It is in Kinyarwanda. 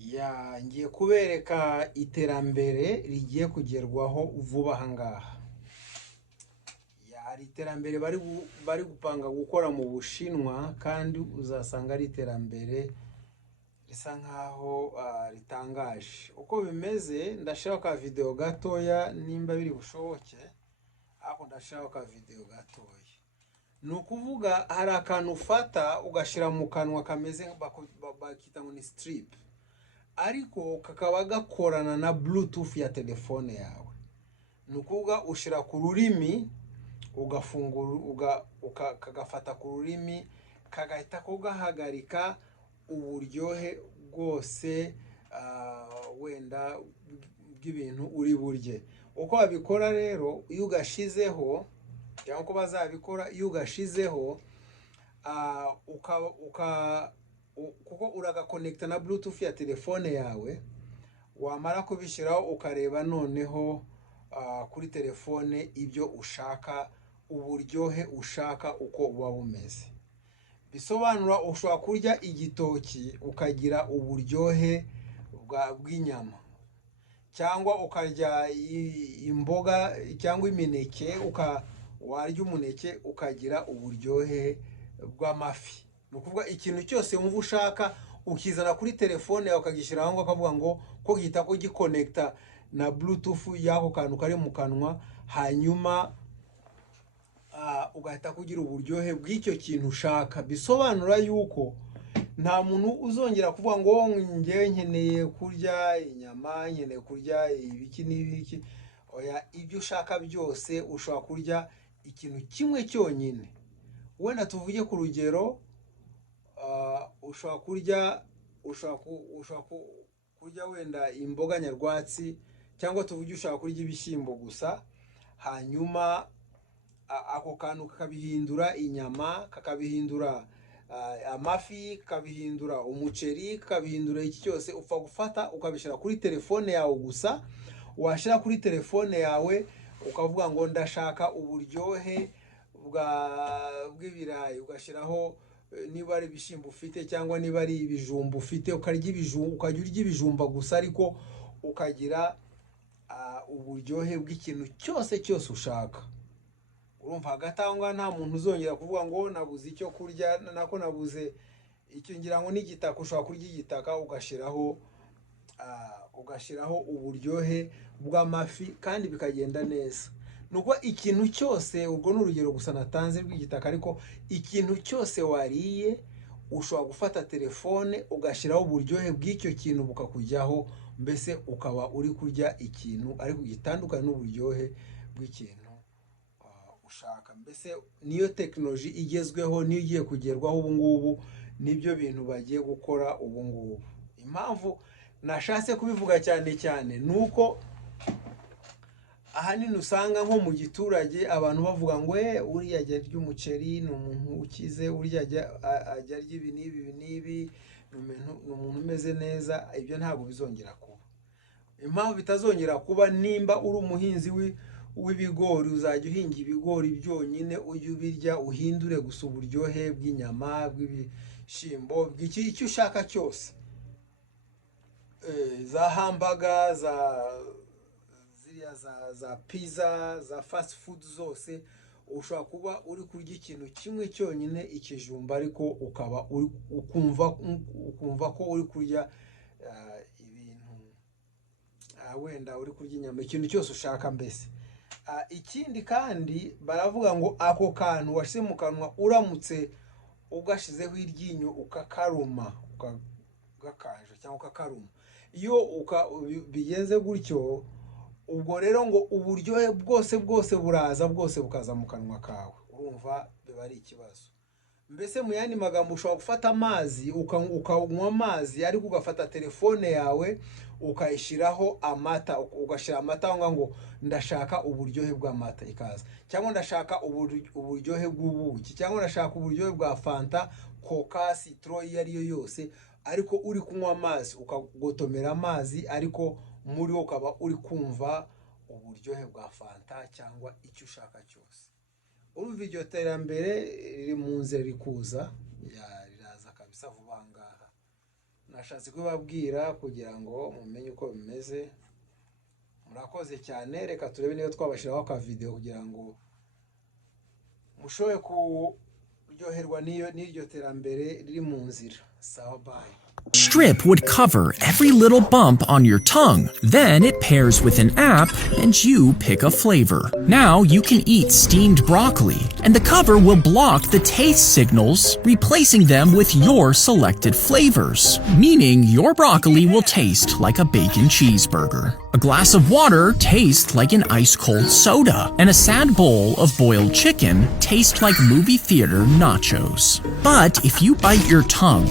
Ngiye kubereka iterambere rigiye kugerwaho vuba aha ngaha. Hari iterambere bari gupanga gukora mu Bushinwa, kandi uzasanga ari iterambere risa nkaho ritangaje. Uko bimeze, ndashaka ka video gatoya nimba biri bushoboke, ariko ndashaka ka video gatoya. Ni ukuvuga hari akantu ufata ugashyira mu kanwa kameze bakita ngo ni strip, ariko kakaba gakorana na bluetooth ya telefone yawe. Ni ukuvuga ushyira ku rurimi, ugafungura kagafata ku rurimi, kagahita kugahagarika uburyohe bwose wenda bw'ibintu uri burye. Uko babikora rero, iyo ugashizeho cyangwa uko bazabikora, iyo ugashizeho kuko uragakonekita na bluetooth ya telefone yawe, wamara kubishyiraho ukareba noneho kuri telefone ibyo ushaka, uburyohe ushaka uko buba bumeze. Bisobanura ushobora kurya igitoki ukagira uburyohe bw'inyama, cyangwa ukarya imboga cyangwa imineke, warya umuneke ukagira uburyohe bw'amafi. Ni ukuvuga ikintu cyose wumva ushaka ukizana kuri telefone yawe ukagishyira aho, ukavuga ngo ko gihita ko gikonekita na bluetooth y'ako kantu kari mu kanwa, hanyuma ugahita kugira uburyohe bw'icyo kintu ushaka. Bisobanura yuko nta muntu uzongera kuvuga ngo njye nkeneye kurya inyama, nkeneye kurya ibiki n'ibiki. Oya, ibyo ushaka byose ushobora kurya ikintu kimwe cyonyine. Wenda tuvuge ku rugero, ushobora kurya wenda imboga nyarwatsi, cyangwa tuvuge ushaka kurya ibishyimbo gusa, hanyuma ako kantu kakabihindura inyama, kakabihindura amafi, kakabihindura umuceri, kakabihindura iki cyose. Upfa gufata ukabishyira kuri telefone yawe gusa. Washyira kuri telefone yawe ukavuga ngo ndashaka uburyohe bw'ibirayi, ugashyiraho niba ari ibishyimbo ufite cyangwa niba ari ibijumba ufite, ukajya urya ibijumba gusa, ariko ukagira uburyohe bw'ikintu cyose ushaka. Urumva hagati aho ngaho nta muntu uzongera kuvuga ngo nabuze icyo kurya, nako nabuze icyo. Ngira ngo n'igitaka, ushobora kurya igitaka ugashyiraho uburyohe bw'amafi, kandi bikagenda neza. Nuko ikintu cyose, ubwo ni urugero gusa natanze rw'igitaka, ariko ikintu cyose wariye ushobora gufata telefone ugashyiraho uburyohe bw'icyo kintu bukakujyaho, mbese ukaba uri kurya ikintu ariko gitandukanye n'uburyohe bw'ikintu ushaka. Mbese niyo tekinoloji igezweho, niyo igiye kugerwaho ubu ngubu, nibyo bintu bagiye gukora ubu ngubu. Impamvu nashatse kubivuga cyane cyane ni uko ahanini usanga nko mu giturage abantu bavuga ngo uriya ajya arya umuceri, ni umuntu ukize, uriya ajya arya ibi n'ibi, ni umuntu umeze neza. Ibyo ntabwo bizongera kuba. Impamvu bitazongera kuba, nimba uri umuhinzi w'ibigori, uzajya uhinga ibigori byonyine, ujye ubirya, uhindure gusa uburyohe bw'inyama, bw'ibishyimbo, icyo ushaka cyose. Za hamburger, za pizza, za fast food zose, ushobora kuba uri kurya ikintu kimwe cyonyine, ikijumba, ariko ukaba ukumva ko uri kurya ibintu, wenda uri kurya inyama, ikintu cyose ushaka mbese. Ikindi kandi baravuga ngo ako kantu washyize mu kanwa, uramutse ugashyizeho iryinyo ukakaruma, ugakanja cyangwa ukakaruma, iyo bigenze gutyo, ubwo rero ngo uburyohe bwose buraza, bwose bukaza mu kanwa kawe. Urumva biba ari ikibazo. Mbese mu yandi magambo, ushobora gufata amazi ukanywa amazi, ariko ugafata telefone yawe ukayishyiraho amata, ugashyira amata aho ngo ndashaka uburyohe bw'amata, ikaza. Cyangwa ndashaka uburyohe bw'ubuki, cyangwa ndashaka uburyohe bwa fanta, coca, citro, iyo ariyo yose, ariko uri kunywa amazi, ukagotomera amazi, ariko muri wo ukaba uri kumva uburyohe bwa fanta cyangwa icyo ushaka cyose. Urumva iryo terambere riri mu nzira riri kuza, riraza kabisa vuba aha ngaha. nashatse kubabwira kugira ngo mumenye uko bimeze. Murakoze cyane, reka turebe niyo twabashiraho aka video kugira ngo mushobe kuryoherwa n'iryo terambere riri mu nzira. Sawa, bye. Strip would cover every little bump on your tongue. Then it pairs with an app and you pick a flavor. Now you can eat steamed broccoli, and the cover will block the taste signals, replacing them with your selected flavors, meaning your broccoli will taste like a bacon cheeseburger. A glass of water tastes like an ice-cold soda, and a sad bowl of boiled chicken tastes like movie theater nachos. But if you bite your tongue,